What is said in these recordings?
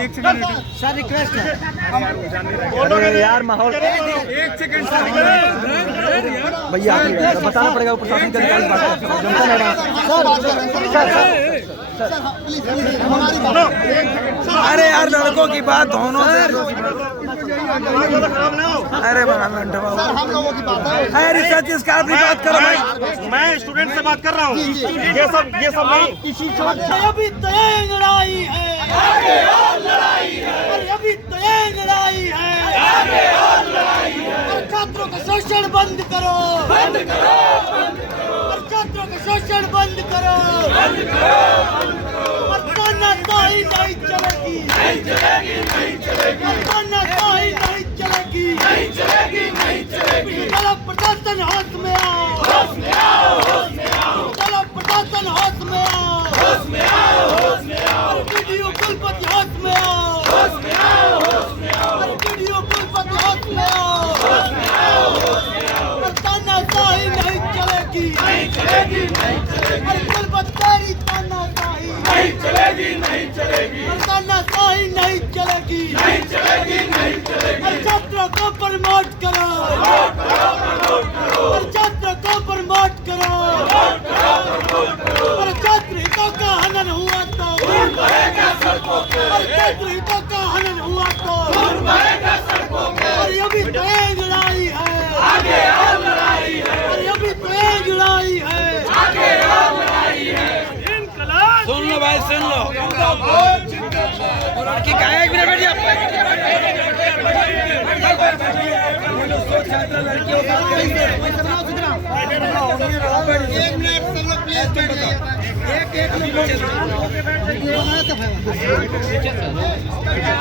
Sir request है यार माहौल एक सेकंड भैया बताना पड़ेगा प्रशासन का अधिकारी बात अरे यार लड़कों की बात दोनों से अरे हम लोगों की बात है। रिसर्च इसका अपनी बात करो भाई। मैं स्टूडेंट से बात कर रहा हूँ। ये सब नहीं। अभी तय लड़ाई है, आगे और लड़ाई है, अभी तय लड़ाई है, आगे और लड़ाई है। छात्रों का शोषण बंद करो, बंद करो, बंद करो। छात्रों का शोषण बंद करो, बंद करो, बंद करो। तानाशाही नहीं चलेगी, नहीं चलेगी, नहीं चलेगी। तानाशाही नहीं चलेगी, नहीं चलेगी, नहीं चलेगी। चलो प्रशासन होश में आओ, होश में आओ, होश में आओ। चलो प्रशासन होश में आओ, होश में आओ, होश में आओ। वीडियो कुलपति होश में आओ, होश में आओ, होश में आओ। वीडियो कुलपति होश में आओ, होश में आओ, होश में आओ। तानाशाही नहीं चलेगी, नहीं चलेगी, नहीं चलेगी। कुलपति तेरी तानाशाही नहीं चलेगी, नहीं चलेगी। तानाशाही नहीं चलेगी, नहीं चलेगी, नहीं चलेगी। छात्रों को प्रमोट करो, प्रमोट करो, प्रमोट करो। छात्रों को प्रमोट करो, प्रमोट करो, प्रमोट करो। छात्र हितों का हनन हुआ तो खून बहेगा सड़कों पे। छात्र हितों का हनन हुआ तो खून बहेगा सड़कों पे। और ये भी तय लड़ाई है, आगे और लड़ाई है। और ये भी तय लड़ाई है, आगे और लड़ाई है। सुन लो भाई, सुन लो। लड़की का एक मिनट बैठ जा। लड़कियों का एक मिनट सब लोग प्लीज बैठ जाइए।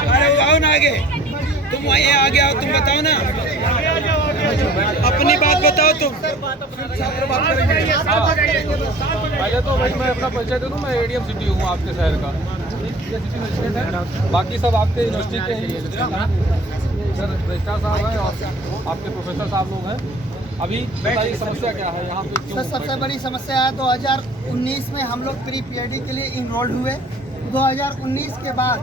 अरे आओ ना आगे, तुम वहीं आगे आओ, तुम बताओ ना अपनी बात बताओ तुम। पहले तो भाई मैं अपना परिचय दे दूँ, मैं एडीएम सिटी हूँ आपके शहर का। बाकी सब आपके यूनिवर्सिटी के हैं सर, रजिस्ट्रार साहब हैं और आपके प्रोफेसर साहब लोग हैं। अभी बताइए समस्या क्या है यहाँ पे? सर सबसे बड़ी समस्या है 2019 में हम लोग प्री पीएचडी के लिए इनरोल्ड हुए। 2019 के बाद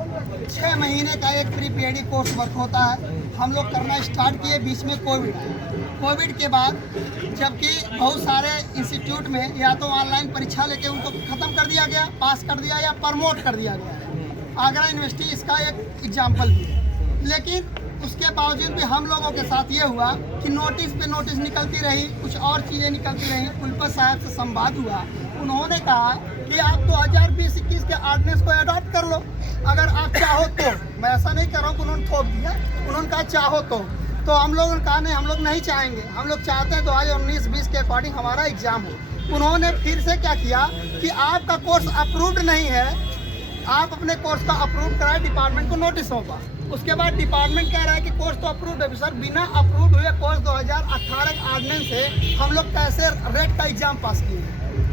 6 महीने का एक प्री पीएचडी कोर्स वर्क होता है, हम लोग करना स्टार्ट किए। बीच में कोविड के बाद जबकि बहुत सारे इंस्टीट्यूट में या तो ऑनलाइन परीक्षा लेके उनको ख़त्म कर दिया गया, पास कर दिया या प्रमोट कर दिया गया। आगरा यूनिवर्सिटी इसका एक एग्जाम्पल भी है। लेकिन उसके बावजूद भी हम लोगों के साथ ये हुआ कि नोटिस पे नोटिस निकलती रही, कुछ और चीज़ें निकलती रहीं। कुलपति साहब से संवाद हुआ, उन्होंने कहा कि आप 2020-21 के ऑर्डिनेंस को अडॉप्ट कर लो अगर आप चाहो तो। मैं ऐसा नहीं कर रहा हूँ कि उन्होंने थोप दिया, उन्होंने कहा चाहो तो हम लोगों ने कहा नहीं, हम लोग नहीं चाहेंगे। हम लोग चाहते हैं 2019-20 के अकॉर्डिंग हमारा एग्जाम हो। उन्होंने फिर से क्या किया कि आपका कोर्स अप्रूव्ड नहीं है, आप अपने कोर्स का अप्रूव कराए, डिपार्टमेंट को नोटिस सौंपा। उसके बाद डिपार्टमेंट कह रहा है कि कोर्स तो अप्रूव्ड है। सर बिना अप्रूव्ड हुए कोर्स 2018 के ऑर्डिनेंस से हम लोग कैसे रेट का एग्जाम पास किए?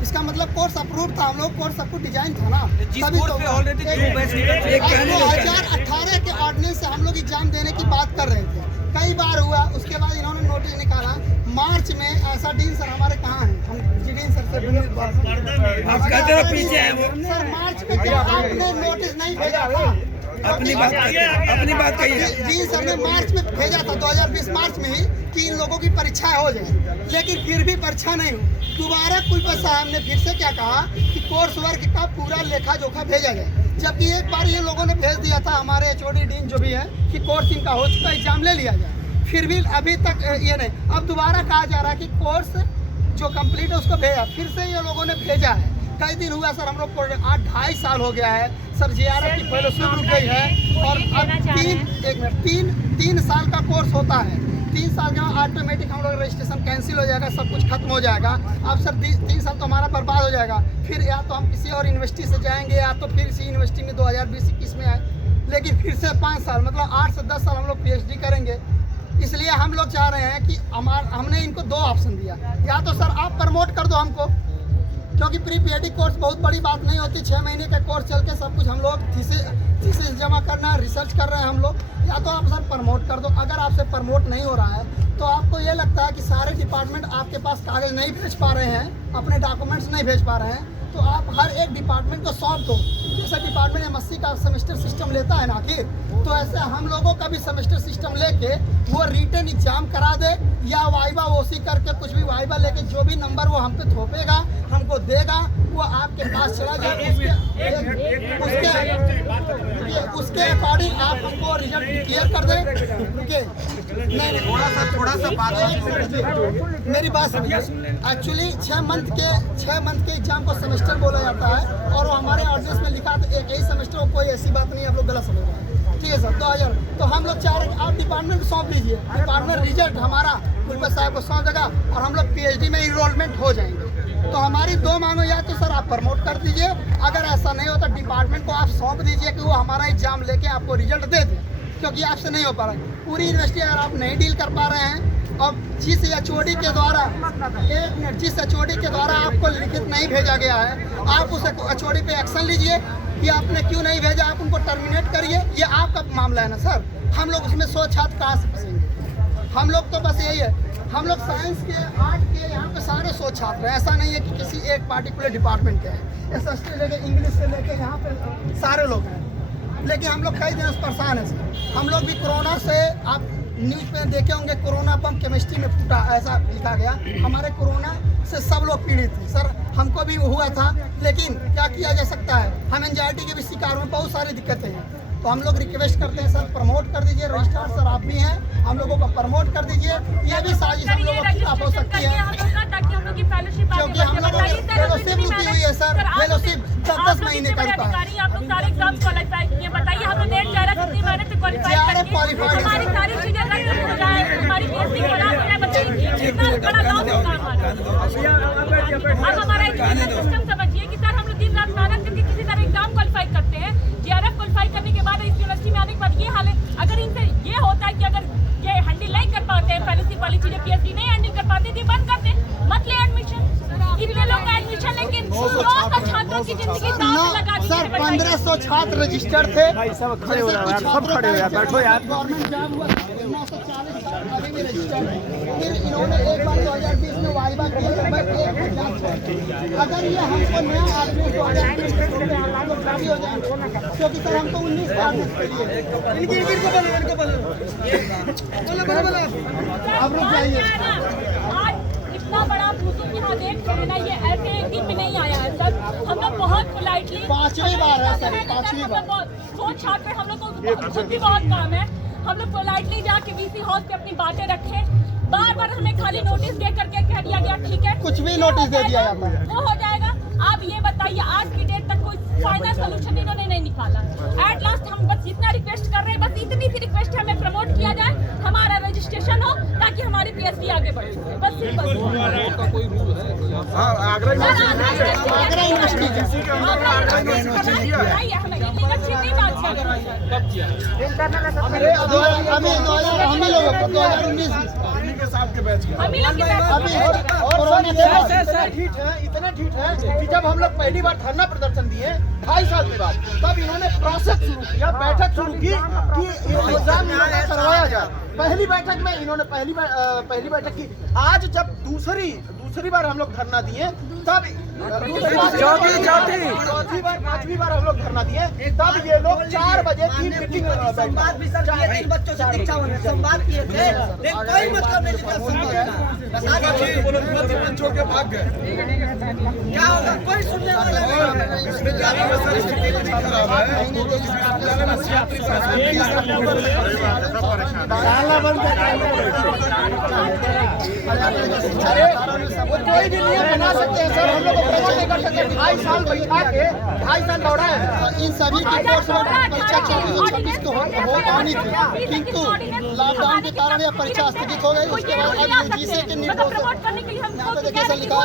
इसका मतलब कोर्स अप्रूव था, हम लोग कोर्स सबको डिजाइन था ना। तभी तो 2018 के ऑर्डिनेंस से हम लोग एग्जाम देने की बात कर रहे थे। कई बार हुआ, उसके बाद इन्होंने नोटिस निकाला मार्च में। ऐसा डीन सर हमारे कहाँ हैं? हम डीन सर से पीछे है वो। सर मार्च में क्या आपने नोटिस नहीं भेजा था? अपनी बात कहिए। डीन सर ने मार्च में भेजा था, 2020 मार्च में ही, कि इन लोगों की परीक्षाएं हो जाए, लेकिन फिर भी परीक्षा नहीं हुई। दोबारा कुलपति साहब ने फिर से क्या कहा कि कोर्स वर्क का पूरा लेखा जोखा भेजा जाए। जबकि एक बार ये लोगों ने भेज दिया था, हमारे एचओडी डीन जो भी है, कि कोर्स इनका हो चुका, एग्जाम ले लिया जाए। फिर भी अभी तक ये नहीं। अब दोबारा कहा जा रहा है कि कोर्स जो कंप्लीट है उसको भेजा। फिर से ये लोगों ने भेजा है। कई दिन हुआ सर, हम लोग को 2.5 साल हो गया है सर। जीआरएफ की फेलोशिप रुक गई है और अब 3 साल का कोर्स होता है। 3 साल के बाद ऑटोमेटिक हम लोग रजिस्ट्रेशन कैंसिल हो जाएगा, सब कुछ खत्म हो जाएगा। अब सर 3 साल तो हमारा बर्बाद हो जाएगा। फिर या तो हम किसी और यूनिवर्सिटी से जाएंगे या तो फिर इसी यूनिवर्सिटी में 2020-21 में आए, लेकिन फिर से 5 साल मतलब 8 से 10 साल हम लोग पीएचडी करेंगे। इसलिए हम लोग चाह रहे हैं कि हमने इनको 2 ऑप्शन दिया, या तो सर आप प्रमोट कर दो हमको, क्योंकि प्री पीएचडी कोर्स बहुत बड़ी बात नहीं होती। 6 महीने का कोर्स चल के सब कुछ हम लोग थीसिस जमा करना है, रिसर्च कर रहे हैं हम लोग। या तो आप सर प्रमोट कर दो। अगर आपसे प्रमोट नहीं हो रहा है तो आपको ये लगता है कि सारे डिपार्टमेंट आपके पास कागज़ नहीं भेज पा रहे हैं, अपने डॉक्यूमेंट्स नहीं भेज पा रहे हैं, तो आप हर एक डिपार्टमेंट को सौंप दो। जैसे जैसे डिपार्टमेंट MSc का सेमेस्टर सिस्टम लेता है ना आखिर, तो ऐसे हम लोगों का भी सेमेस्टर सिस्टम लेके वो रिटन एग्जाम करा दे या वाइवा ओसी करके कुछ भी वाइवा लेके जो भी नंबर वो हम पे थोपेगा, हमको देगा, वो आपके पास चला जाए, उसके अकॉर्डिंग आप हमको रिजल्ट क्लियर कर दे। थोड़ा सा बात मेरी बात सुनिए। एक्चुअली 6 मंथ के एग्जाम को सेमेस्टर बोला जाता है और वो हमारे ऑर्डिनेंस में लिखा था एक ही सेमेस्टर हो, कोई ऐसी बात नहीं, आप लोग गलत समझ रहे हैं। ठीक है सर, 2000 तो हम लोग चाह रहे हैं आप डिपार्टमेंट को सौंप लीजिए, डिपार्टमेंट रिजल्ट हमारा कुलपति साहब को सौंप देगा और हम लोग PhD में इनरोलमेंट हो जाएंगे। तो हमारी 2 मांगो, या तो सर आप प्रमोट कर दीजिए, अगर ऐसा नहीं होता डिपार्टमेंट को आप सौंप दीजिए कि वो हमारा एग्जाम लेके आपको रिजल्ट दे दे, क्योंकि आपसे नहीं हो पा रहा है पूरी यूनिवर्सिटी। अगर आप नहीं डील कर पा रहे हैं और जिस HOD के द्वारा आपको लिखित नहीं भेजा गया है, आप उस HOD पे एक्शन लीजिए कि आपने क्यों नहीं भेजा, आप उनको टर्मिनेट करिए। ये आपका मामला है ना सर, हम लोग उसमें 100 छात्र कहाँ से फंसेंगे? हम लोग तो बस यही है, हम लोग साइंस के, आर्ट के, यहाँ पे सारे 100 छात्र हैं। ऐसा नहीं है कि किसी एक पार्टिकुलर डिपार्टमेंट के हैं, SST से लेके इंग्लिश से लेके यहाँ पे सारे लोग हैं। लेकिन हम लोग कई दिनों से परेशान हैं सर। हम लोग भी कोरोना से, आप न्यूज़ पे देखे होंगे, कोरोना बम केमिस्ट्री में फूटा, ऐसा लिखा गया। हमारे कोरोना से सब लोग पीड़ित थे सर, हमको भी हुआ था, लेकिन क्या किया जा सकता है, हम एंजाइटी के भी शिकार में बहुत सारी दिक्कतें हैं। तो हम लोग रिक्वेस्ट करते हैं सर, प्रमोट कर दीजिए। रजिस्ट्रार सर आप भी हैं, हम लोगों को प्रमोट कर दीजिए। ये भी साजिश हम लोगों के खिलाफ हो सकती है, क्योंकि हम लोगों की फेलोशिप रुकी हुई है सर, फेलोशिप 10 महीने का रुका है। आप लोग सारे एग्जाम्स क्वालिफाई किए, बताइए हम लोग नेट JRF कितनी मेहनत से क्वालिफाई करके हमारी सारी चीजें रद्द हो जाए, हमारी PhD खराब हो जाए, बताइए कितना बड़ा लॉस होगा हमारा। अब हमारा एजुकेशन सिस्टम समझिए कि सर हम लोग दिन रात मेहनत करके किसी तरह एग्जाम क्वालिफाई करते हैं, JRF क्वालिफाई करने के बाद इस यूनिवर्सिटी में आने के बाद ये हाल है। अगर इनसे ये होता है कि अगर ये हैंडल नहीं कर पाते हैं, फेलोशिप वाली चीजें PhD नहीं हैंडल कर पाते, तो बंद करते, मत ले एडमिशन। इतने लोग का एडमिशन लेकिन 900 छात्रों की जिंदगी दांव पे लगा दी। सर 1500 छात्र रजिस्टर्ड थे, सब खड़े हो यार, बैठो यार। गवर्नमेंट जॉब हुआ 940 छात्र अभी भी रजिस्टर्ड है। फिर इन्होंने एक बार 2020 में वाइवा किया, अगर ये हमको नया आदमी 2020 में जारी हो जाए, क्योंकि सर हमको 19 आदमी के लिए अब रुक जाइए। इतना बड़ा भूतूम यहाँ देख रहे हैं ना, ये ऐसे एक दिन में नहीं आया है सर। हम लोग बहुत पोलाइटली 5वीं बार है सर, 5वीं बार। 100 छात्र हम लोग को खुद भी बहुत काम है, हम लोग पोलाइटली जाके VC हाउस पे अपनी बातें रखें। बार हमें खाली नोटिस दे करके कह दिया गया ठीक है, कुछ भी नोटिस दे दिया जाता है, वो हो जाएगा। आप ये बताइए आज की डेट तक कोई फाइनल सोल्यूशन इन्होंने नहीं निकाला। एट लास्ट हम बस इतना रिक्वेस्ट कर रहे हैं, बस इतनी सी रिक्वेस्ट है, हमें प्रमोट किया जाए, हमारा रजिस्ट्रेशन हो ताकि हमारी PhD आगे बढ़े, बस सिंपल। का कोई रूल है? आगरा यूनिवर्सिटी कब किया? हमें 2019 इतना ठीक है कि जब हम लोग पहली बार धरना प्रदर्शन दिए 2.5 साल के बाद, तब इन्होंने प्रोसेस शुरू किया, बैठक शुरू की कि एग्जाम करवाया जाए। पहली बैठक में इन्होंने पहली बैठक की। आज जब दूसरी बार हम लोग धरना दिए, तब चौथी बार 5वीं बार हम लोग धरना दिए, तब ये लोग 4 बजे की मीटिंग बच्चों से दीक्षा होने संवाद किए थे, कोई मतलब नहीं था संवाद। छोड़ के भाग गए, क्या होगा कोई सुनने वाला वो कोई भी नियम बना सकते हैं सर, हम लोग नहीं कर सकते। 2.5 साल बैठा के 2.5 साल दौड़ा है। इन सभी की कोर्स में परीक्षा 24-26 को हो पानी थी, किंतु लॉकडाउन के कारण यह परीक्षा स्थगित हो गई। उसके बाद अब UGC के निर्देश देखिए लिखा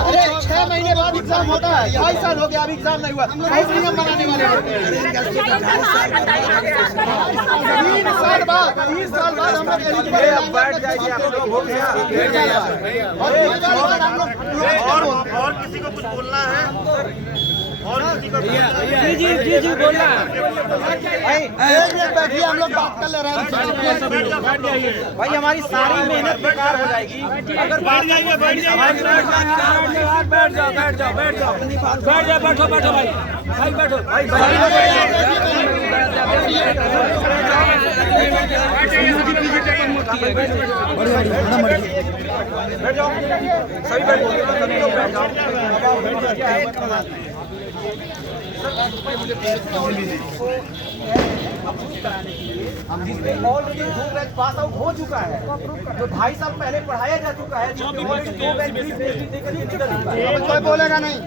है इन 6 महीने बाद एग्जाम होता है। 2.5 साल हो गया, अभी एग्जाम नहीं हुआ। हम लोग नियम बनाने वाले हैं 20 साल बाद हम लोग एलिजिबल बैठ जाएंगे, आप लोग हो गया और किसी को कुछ बोलना है? और किसी का जी बोलना एक मिनट बैठिए, हम लोग बात कर ले रहे हैं। भाई हमारी सारी मेहनत बेकार हो जाएगी अगर बैठ जाइए बैठ जाओ बैठो भाई बैठो जिसमें ऑलरेडी 2 बैच पास आउट हो चुका है, जो 2.5 साल पहले पढ़ाया जा चुका है, जिसमें ऑलरेडी 2 बैच देकर ये निकल चुका है। कोई बोलेगा नहीं,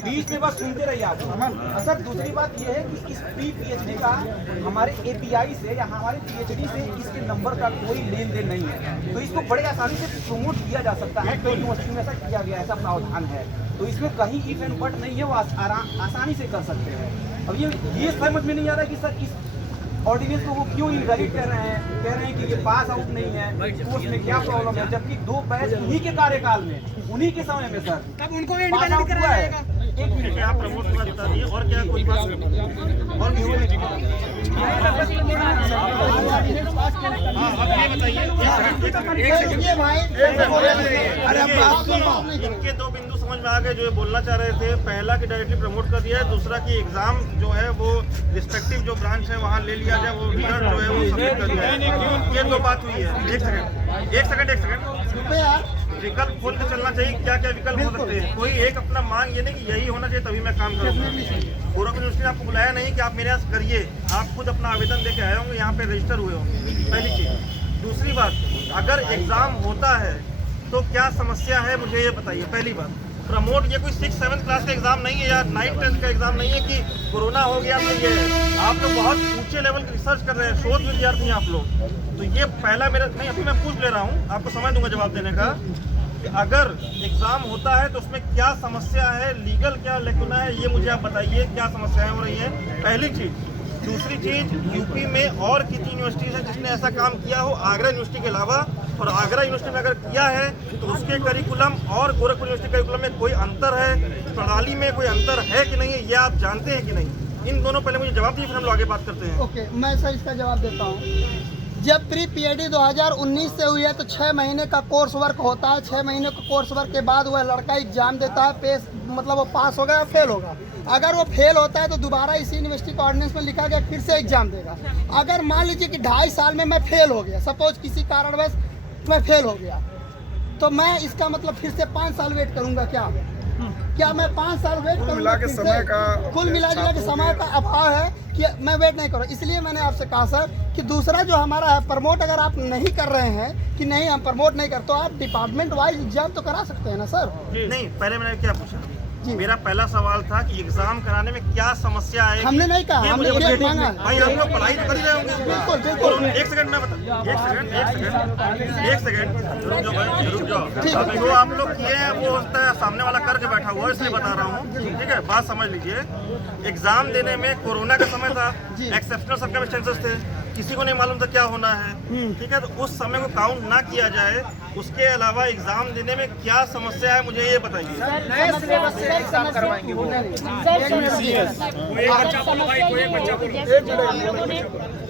बीच में बस सुनते रहिए आप। सर दूसरी बात ये है कि इस PhD का हमारे API से या हमारे PhD से इसके नंबर का कोई लेन देन नहीं है, तो इसको बड़े आसानी से प्रमोट किया जा सकता है। कई यूनिवर्सिटी में ऐसा किया गया, ऐसा प्रावधान है, तो इसमें कहीं इफ एंड बट नहीं है, वो आसानी से कर सकते हैं। अब ये समझ में नहीं आ रहा कि सर इस ऑर्डिनेंस को वो क्यों इनवैलिड कह रहे हैं कि ये पास आउट नहीं है, तो उसमें क्या प्रॉब्लम है, जबकि 2 बैच उन्हीं के कार्यकाल में, उन्हीं के समय में सर तब उनको पास आउट हुआ है। एक मिनट आप प्रमोट बता दिए और क्या कोई बात और किसी ये भाई अरे इनके 2 बिंदु समझ में आ गए जो ये बोलना चाह रहे थे। पहला कि डायरेक्टली प्रमोट कर दिया है, दूसरा कि एग्जाम जो है वो रिस्पेक्टिव जो ब्रांच है वहाँ ले लिया जाए, वो रिजल्ट जो है वो सबमिट कर दिया है। ये 2 बात हुई है। एक सेकंड विकल्प खोल के चलना चाहिए। क्या क्या विकल्प हो सकते हैं? कोई एक अपना मांग ये नहीं कि यही होना चाहिए तभी मैं काम करूँगा। गोरखपुर यूनिवर्सिटी ने आपको बुलाया नहीं कि आप मेरे यहाँ करिए, आप खुद अपना आवेदन देके आए होंगे, यहाँ पे रजिस्टर हुए होंगे, पहली चीज़। दूसरी बात, अगर एग्जाम होता है तो क्या समस्या है मुझे ये बताइए। पहली बात, प्रमोट ये कोई 6-7 क्लास का एग्जाम नहीं है या 9-10 का एग्जाम नहीं है कि कोरोना हो गया तो ये है। आप लोग बहुत ऊंचे लेवल की रिसर्च कर रहे हैं, शोध विद्यार्थी हैं आप लोग। तो ये पहला मेरा नहीं, अभी मैं पूछ ले रहा हूँ, आपको समय दूंगा जवाब देने का कि अगर एग्जाम होता है तो उसमें क्या समस्या है, लीगल क्या लेकुना है, ये मुझे आप बताइए, क्या समस्याएं हो रही हैं, पहली चीज़। दूसरी चीज़, यूपी में और कितनी यूनिवर्सिटीज़ हैं जिसने ऐसा काम किया हो आगरा यूनिवर्सिटी के अलावा, और आगरा यूनिवर्सिटी में अगर किया है तो उसके करिकुलम और गोरखपुर यूनिवर्सिटी करिकुलम में कोई अंतर है, प्रणाली में कोई अंतर है कि नहीं है, ये आप जानते हैं कि नहीं? इन दोनों पहले मुझे जवाब दीजिए, फिर हम लोग आगे बात करते हैं। ओके, मैं सर इसका जवाब देता हूँ। जब प्री PhD 2019 से हुई है तो 6 महीने का कोर्स वर्क होता है। 6 महीने का कोर्स वर्क के बाद वह लड़का एग्जाम देता है, मतलब वो पास होगा या फेल होगा। अगर वो फेल होता है तो दोबारा इसी यूनिवर्सिटी का ऑर्डिनेंस में लिखा गया फिर से एग्जाम देगा। अगर मान लीजिए कि 2.5 साल में मैं फेल हो गया, सपोज किसी कारणवश मैं फेल हो गया, तो मैं इसका मतलब फिर से 5 साल वेट करूँगा क्या मैं 5 साल वेट करूँगा? कुल मिला के समय का अभाव है कि मैं वेट नहीं करूँ। इसलिए मैंने आपसे कहा सर कि दूसरा जो हमारा है प्रमोट, अगर आप नहीं कर रहे हैं कि नहीं हम प्रमोट नहीं कर, तो आप डिपार्टमेंट वाइज एग्जाम तो करा सकते हैं ना सर। नहीं, पहले मैंने क्या पूछा, मेरा पहला सवाल था कि एग्जाम कराने में क्या समस्या है। हमने नहीं कहा, हमने डेट मांगा है। भाई आप लोग पढ़ाई तो कर ही रहे होंगे। बिल्कुल। एक सेकंड मैं बता, एक सेकंड रुक जाओ। जो आप लोग किए हैं वो होता है सामने वाला करके बैठा हुआ है, इसलिए बता रहा हूँ, ठीक है? बात समझ लीजिए। एग्जाम देने में कोरोना का समय था, एक्सेप्शनल सर्कमस्टेंसेस थे, किसी को नहीं मालूम था क्या होना है, ठीक है? तो उस समय को काउंट ना किया जाए। उसके अलावा एग्जाम देने में क्या समस्या है मुझे ये बताइए।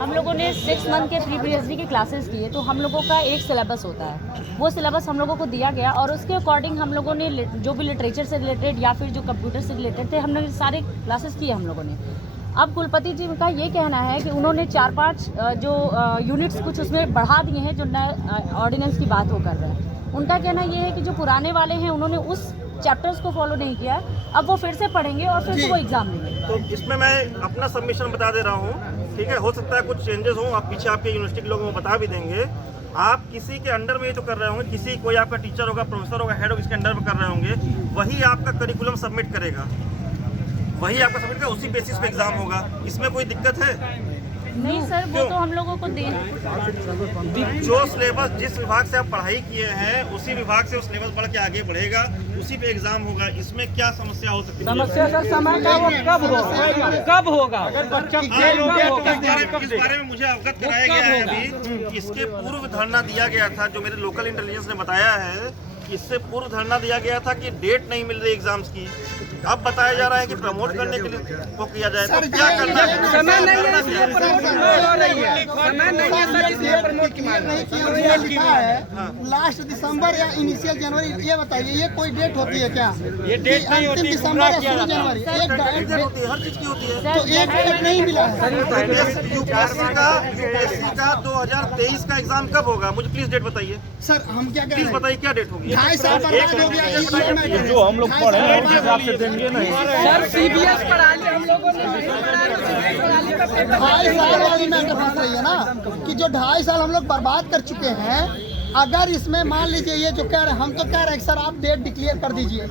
हम लोगों ने 6 मंथ के प्री PhD की क्लासेस किए, तो हम लोगों का एक सिलेबस होता है, वो सिलेबस हम लोगों को दिया गया और उसके अकॉर्डिंग हम लोगों ने जो भी लिटरेचर से रिलेटेड या फिर जो कंप्यूटर से रिलेटेड थे, हमने सारे क्लासेस किए हम लोगों ने। अब कुलपति जी का ये कहना है कि उन्होंने 4-5 जो यूनिट्स कुछ उसमें बढ़ा दिए हैं, जो नए ऑर्डिनेंस की बात वो कर रहे हैं। उनका कहना ये है कि जो पुराने वाले हैं उन्होंने उस चैप्टर्स को फॉलो नहीं किया, अब वो फिर से पढ़ेंगे और फिर से वो एग्जाम देंगे। तो इसमें मैं अपना सबमिशन बता दे रहा हूँ, ठीक है? हो सकता है कुछ चेंजेस हों, आप पीछे आपके यूनिवर्सिटी के लोगों को बता भी देंगे। आप किसी के अंडर में ये तो कर रहे होंगे, किसी कोई आपका टीचर होगा, प्रोफेसर होगा, हेड होगा, इसके अंडर में कर रहे होंगे, वही आपका करिकुलम सबमिट करेगा, वही आपका सबमिट करेगा, उसी बेसिस पे एग्जाम होगा। इसमें कोई दिक्कत है? नहीं सर, वो तो हम लोगों को जो सिलेबस जिस विभाग से आप पढ़ाई किए हैं उसी विभाग से वो सिलेबस बढ़ के आगे बढ़ेगा, उसी पे एग्जाम होगा। इसमें क्या समस्या हो सकती है? समस्या सर समय का वो कब होगा? इस बारे में मुझे अवगत कराया गया है अभी। इसके पूर्व धरना दिया गया था, जो मेरे लोकल इंटेलिजेंस ने बताया है इससे पूर्व धरना दिया गया था कि डेट नहीं मिल रही एग्जाम्स की। अब बताया जा रहा है कि प्रमोट करने के लिए वो किया जाए, तो क्या करना है? समय नहीं है इसलिए प्रमोट हो रही है, समय नहीं है सर इसलिए प्रमोट नहीं किया। लिखा है लास्ट दिसंबर या इनिशियल जनवरी। ये बताइए ये कोई डेट होती है क्या? ये डेट नहीं होती, दिसंबर या शुरू जनवरी एक डेट होती है, हर चीज की होती है। तो एक डेट नहीं मिला है। यूपीएससी का 2023 का एग्जाम कब होगा? मुझे प्लीज डेट बताइए सर हम क्या कह प्लीज रहे हैं, बताइए क्या डेट होगी? 2.5 साल बर्बाद हो गया। जो हम लोग पढ़े हैं उस हिसाब से देंगे नहीं। सर सीबीएस पढ़ा लिया हम लोगों ने, नहीं पढ़ा लिया सीबीएस पढ़ा लिया। 2.5 साल वाली मैटर फंस रही है ना कि जो 2.5 साल हम लोग बर्बाद कर चुके हैं। अगर इसमें मान लीजिए ये जो कह रहे हैं, हम तो कह रहे हैं सर आप डेट डिक्लेयर कर दीजिए।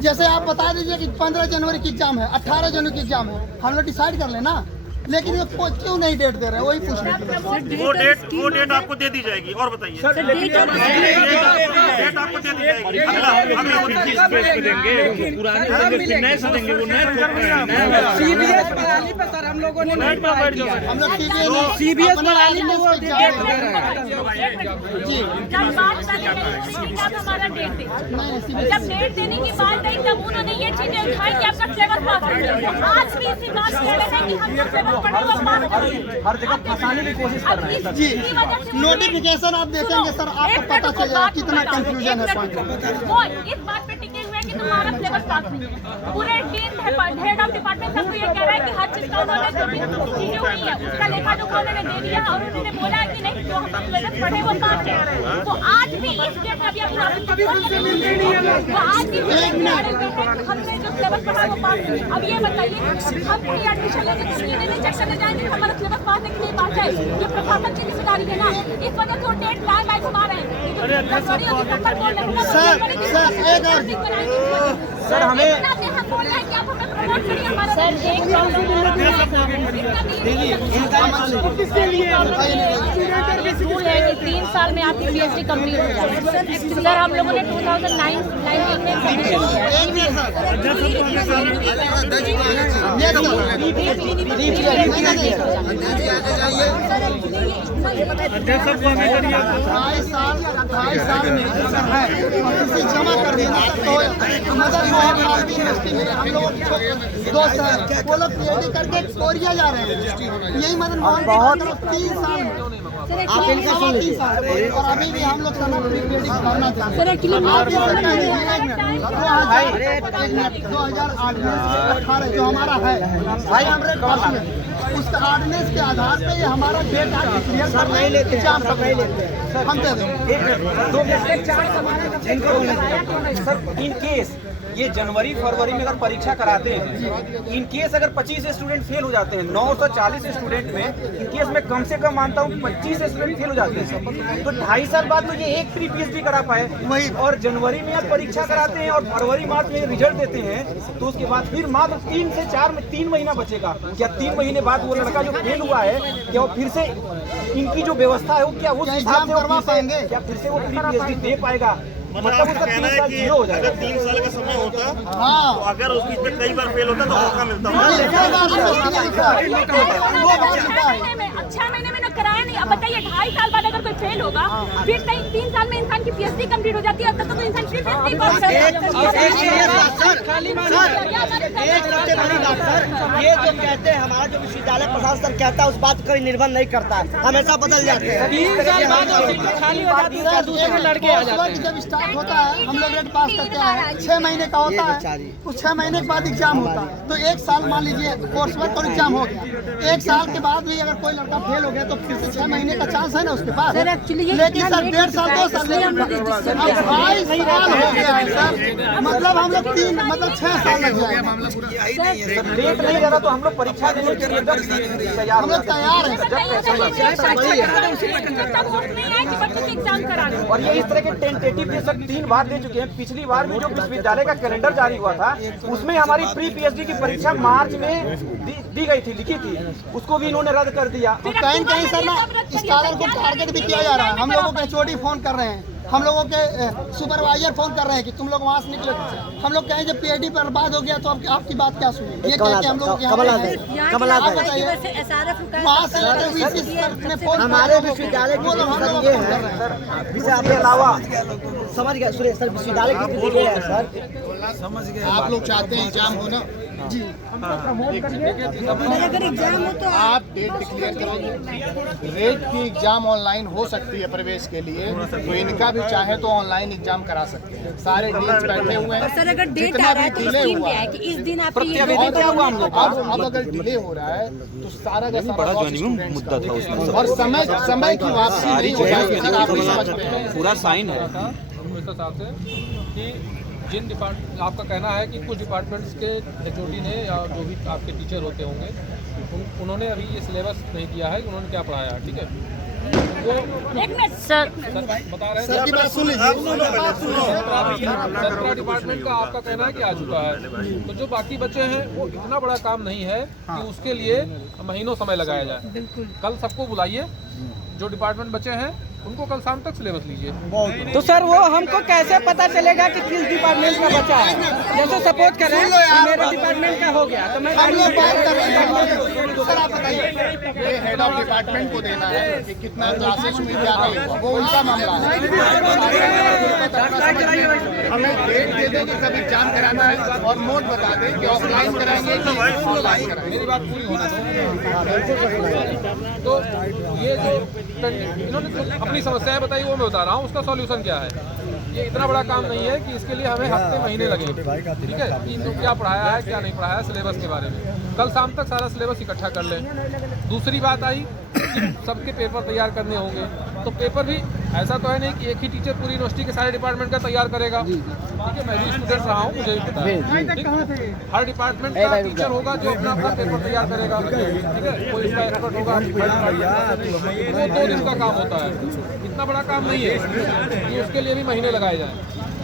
जैसे आप बता दीजिए कि 15 जनवरी की एग्जाम है, 18 जनवरी की एग्जाम है, हम लोग डिसाइड कर लेना। लेकिन ये क्यों नहीं डेट दे रहे हैं, वही पूछ रहे हैं। वो डेट आपको दे दी जाएगी। और बताइए डेट आपको दे दी जाएगी। सीबीएस प्रणाली पे सर हम लोगों ने नहीं पढ़ाई किया। हम लोग सीबीएस प्रणाली में वो जब बात हमारा डेट दे, जब डेट देने की बात आई तब उन्होंने ये चीजें उठाई कि आपका सिलेबस पास हो गया। आज भी इसी बात कह रहे हैं कि हम सिलेबस पढ़े वो पास करेंगे। हर जगह फंसाने की कोशिश कर रहे हैं। जी नोटिफिकेशन आप देखेंगे सर, आपको पता चल जाएगा कितना कंफ्यूजन है। वो इस बात पे टिके हुए हैं कि तुम्हारा सिलेबस पास नहीं है। पूरे टीम हेड ऑफ डिपार्टमेंट सबको ये कह रहा है कि हर चीज का उन्होंने जो भी चीजें हुई है उसका लेखा जोखा उन्होंने दे दिया और उन्होंने बोला कि नहीं जो हम सिलेबस पढ़े वो पास है। तो आज भी इस डेट में अभी आप वो आज भी हमने जो सिलेबस पढ़ा वो पास नहीं। अब ये बताइए हम कहीं एडमिशन लेने के लिए नहीं चेक करने जाएंगे हमारा सिलेबस पास है कि नहीं पास है। ये प्रशासन की जिम्मेदारी है ना, इस वजह से वो डेट टाइम घुमा रहे हैं। सर हमें सर एक रूल है कि 3 साल में आपकी पीएचडी कंप्लीट हो जाए। सर हम लोगों ने 2019 में सबमिशन जमा कर देना तो मदर यूनिवर्सिटी में हम लोग दोस्त हैं, वो लोग पीएचडी करके कोरिया जा रहे हैं। यही मदन मोहन बहुत 3 साल में आप इनका सुन लीजिए। और अभी भी हम लोग सना पीएचडी करना चाहते हैं। 2008 में 18 जो हमारा है भाई हमारे पास में उसका ऑर्डिनेंस के आधार पे ये हमारा डेट आज क्लियर कर नहीं लेते, एग्जाम सब नहीं लेते हम दे दें। सर इन केस ये जनवरी फरवरी में अगर परीक्षा कराते हैं, इन केस अगर 25 स्टूडेंट फेल हो जाते हैं, 940 स्टूडेंट में इन केस मैं कम से कम मानता हूँ 25 स्टूडेंट फेल हो जाते हैं, तो 2.5 साल बाद तो ये एक प्री पीएचडी करा पाए। वही और जनवरी में आप परीक्षा कराते हैं और फरवरी मार्च में रिजल्ट देते हैं, तो उसके बाद फिर मात्र 3 से 3 महीना बचेगा। क्या 3 महीने बाद वो लड़का जो फेल हुआ है क्या वो फिर से इनकी जो व्यवस्था है वो क्या उस हिसाब से करवा पाएंगे? क्या फिर से वो प्री पीएचडी दे पाएगा? मतलब उसका कहना है कि अगर 3 साल का समय होता तो अगर उसकी कई बार फेल होता तो मौका मिलता। 6 महीने में कराया नहीं। अब बताइए 2.5 साल बाद अगर कोई फेल होगा फिर 3 साल में इंसान की पीएचडी कंप्लीट हो जाती है। अब तक तो इंसान की पीएचडी पास है। ये जो कहते हैं हमारा जो विश्वविद्यालय प्रशासन कहता है उस बात पर निर्भर नहीं करता, हमेशा बदल जाते हैं। 3 साल बाद खाली हो जाती है, दूसरे लड़के आ जाते हैं। जब स्टार्ट होता है हम लोग रेट पास करते हैं, 6 महीने का होता है, उस 6 महीने के बाद एग्जाम होता है। तो 1 साल मान लीजिए कोर्स वर्क और एग्जाम हो गया। 1 साल के बाद भी अगर कोई लड़का फेल हो गया तो फिर से 6 महीने का चांस है ना उसके पास। लेकिन सर 1.5 साल 2 साल 2.5 साल हो गया है सर, मतलब हम लोग 6 साल लग जाएगा। डेट नहीं लगा तो हम लोग परीक्षा देने के लिए तैयार हम लोग तैयार हैं। और ये इस तरह के टेंटेटिव ये सब 3 बार दे चुके हैं। पिछली बार में जो विश्वविद्यालय का कैलेंडर जारी हुआ था उसमें हमारी प्री पीएचडी की परीक्षा मार्च में दी गई थी, लिखी थी, उसको भी इन्होंने रद्द कर दिया। कहीं सर ना स्कॉलर को टारगेट भी किया जा रहा है। हम लोगों को एचओडी फोन कर रहे हैं हम लोगों के सुपरवाइजर फोन कर रहे हैं कि तुम लोग वहाँ से निकलो। हम लोग कहें जब पीएचडी पर बर्बाद हो गया तो आपकी बात क्या सुनी? ये कह के हम लोग आप बताइए वहाँ से हमारे विश्वविद्यालय के अलावा समझ गया सुरेश सर, विश्वविद्यालय की है सर, समझ गए आप लोग चाहते हैं एग्जाम हो ना जी। अगर एग्जाम हो तो आप डेट डिक्लेयर करेंगे। रेट की एग्जाम ऑनलाइन हो सकती है प्रवेश के लिए, तो इनका भी चाहे तो ऑनलाइन एग्जाम करा सकते हैं। सारे डेट्स बैठे हुए हैं। सर अगर डेट आ रहा है तो स्कीम क्या है कि इस दिन आप अब अगर डिले हो रहा है तो सारा का सारा मुद्दा था और समय की वापसी नहीं हो जाएगी। पूरा साइन है साहब से कि जिन डिपार्टमेंट आपका कहना है कि कुछ डिपार्टमेंट्स के एचओडी ने या जो भी आपके टीचर होते होंगे उन्होंने अभी ये सिलेबस नहीं दिया है, उन्होंने क्या पढ़ाया, ठीक है वो सर बता रहे हैं। सर की बात सुन लीजिए। 17 डिपार्टमेंट का आपका कहना है कि आ चुका है, तो जो बाकी बचे हैं वो इतना बड़ा काम नहीं है कि उसके लिए महीनों समय लगाया जाए। कल सबको बुलाइए, जो डिपार्टमेंट बचे हैं उनको कल शाम तक सिलेबस लीजिए। तो सर वो हमको कैसे पता चलेगा कि किस डिपार्टमेंट का बचा है? जैसे सपोज करें कि मेरे डिपार्टमेंट का हो गया तो मैं हम लोग बात कर रहे हैं। सर आप बताइए। ये हेड ऑफ डिपार्टमेंट को देना है कि कितना क्लासेस हुई क्या नहीं हुआ, वो उनका मामला है। हमें डेट दे दें कि कब एग्जाम कराना है और मोड बता दें कि ऑफलाइन कराएंगे कि ऑनलाइन कराएंगे। मेरी बात पूरी होना तो ये जो इन्होंने अपनी समस्याएं बताई वो मैं बता रहा हूँ, उसका सॉल्यूशन क्या है। ये इतना बड़ा काम नहीं है कि इसके लिए हमें हफ्ते महीने लगेंगे, ठीक है, कि तो क्या पढ़ाया है क्या नहीं पढ़ाया है सिलेबस के बारे में। कल शाम तक सारा सिलेबस इकट्ठा कर लें। दूसरी बात आई कि सबके पेपर तैयार करने होंगे, तो पेपर भी ऐसा तो है नहीं कि एक ही टीचर पूरी यूनिवर्सिटी के सारे डिपार्टमेंट का तैयार करेगा, ठीक है। मैं भी स्टूडेंट रहा हूँ, मुझे भी पता है। हर डिपार्टमेंट का टीचर होगा जो अपना अपना पेपर तैयार करेगा, ठीक है, कोई इसका एक्सपर्ट होगा। वो 2 दिन का काम होता है, इतना बड़ा काम नहीं है कि उसके लिए भी महीने लगाए जाएँ।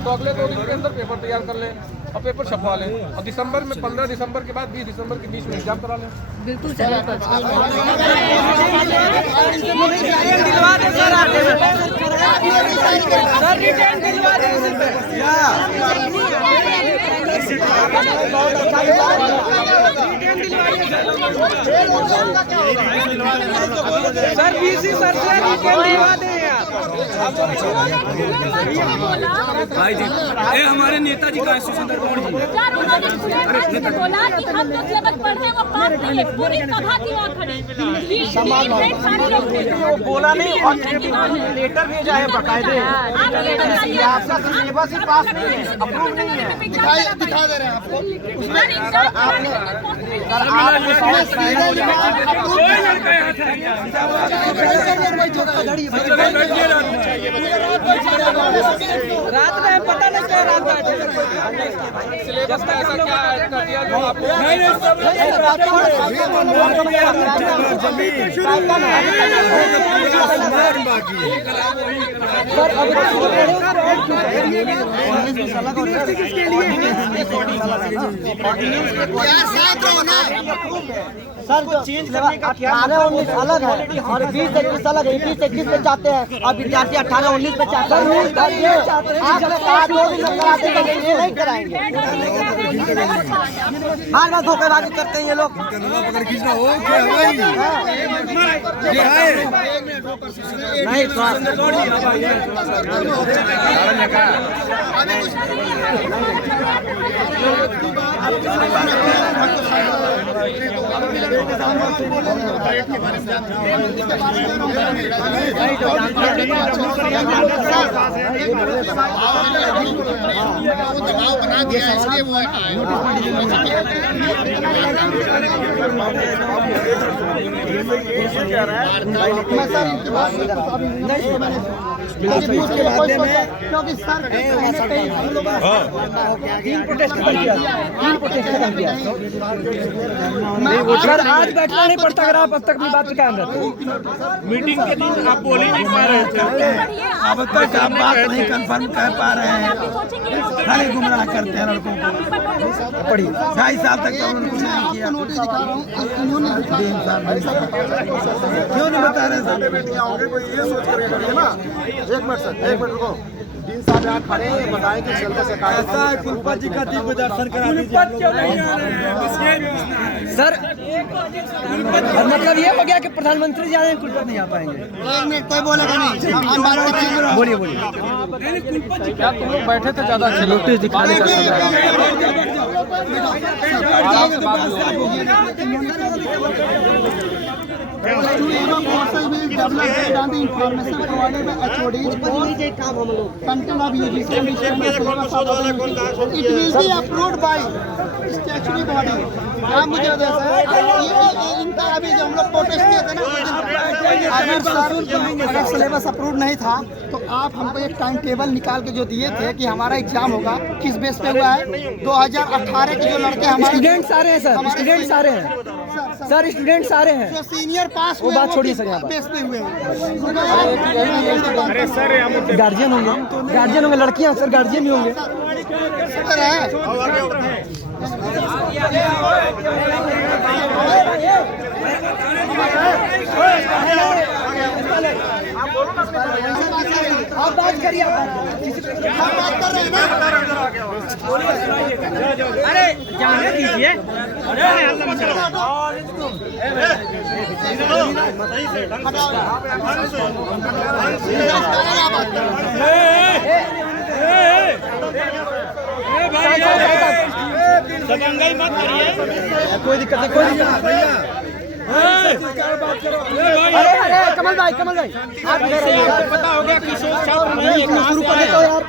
तो अगले 2 दिन के अंदर पेपर तैयार कर लें और पेपर छपवा लें और दिसंबर में 15 दिसंबर के बाद 20 दिसंबर के बीच में एग्जाम करा लें। बिल्कुल सर सर बीसी सर से दिलवा दें भाई जी ये हमारे नेताजी का सुंदर उन्होंने बोला कि हम जो सिलेबस पढ़ रहे हैं वो पास नहीं है, पूरी सभा थी वहाँ खड़ी। वो बोला नहीं और लेटर भेजा है बकायदे। आपका सिलेबस ही पास नहीं है, अप्रूव नहीं है। दिखा दे रहे हैं आपको। रात में पता नहीं क्या रात सिलेबस का ऐसा क्या ऐड कर दिया जो आपको सर जो चेंज करने का 18-19 अलग है और 20-21 अलग है। 20-21 पे चाहते हैं और विद्यार्थी 18-19 पे चाहते हैं। आपने कहा 2 दिन में कराते हैं, ये नहीं कराएंगे। बार बार धोखेबाजी करते हैं ये लोग। दबाव बना दिया इसलिए वो क्योंकि सर सर आज बैठना नहीं पड़ता अगर आप अब तक अपनी बात पे कायम रहते। मीटिंग के दिन आप बोल ही नहीं पा रहे थे। अब तक आप बात नहीं कंफर्म कर पा रहे हैं, खाली गुमराह करते हैं लड़कों को। पढ़िए 2.5 साल तक तो उन्होंने कुछ नहीं किया। नोटिस दिखा रहा हूँ, इन्होंने क्यों नहीं बता रहे साहब? ये सोच कर ना मिनट सर, 1 मिनट रुको। डीन साहब यहाँ खड़े हैं, बताएं कि जल्दी से कुलपति जी का दिव्य दर्शन करा दीजिए। सर मतलब ये हो गया कि प्रधानमंत्री जा रहे हैं, कुलपति नहीं आ पाएंगे। 1 मिनट कोई बोलेगा नहीं, हम बात करेंगे। बोलिए बोलिए। क्या तुम लोग बैठे थे ज्यादा अच्छे नोटिस दिखाने का समय अप्रूव्ड बाय स्टैच्यूटरी बॉडी। आप मुझे इनका अभी जो हम लोग प्रोटेस्ट किए थे ना, अगर सिलेबस अप्रूव नहीं था तो आप हमको एक टाइम टेबल निकाल के जो दिए थे कि हमारा एग्जाम होगा किस बेस पे हुआ है। 2018 के जो लड़के हमारे स्टूडेंट्स आ रहे हैं सर, स्टूडेंट्स आ रहे हैं सर, स्टूडेंट्स आ रहे हैं जो सीनियर पास हुए, वो बात छोड़िए सर, यहाँ पर बेस पे हुए गार्जियन होंगे, लड़कियां सर गार्जियन भी होंगे। आप बात करिए, हम बात कर रहे हैं ना। अरे जाने दीजिए। दबंगाई मत करिए। कोई दिक्कत नहीं, कोई दिक्कत नहीं। अरे कमल भाई आप पता हो गया कि शुरू कर देते हो यार।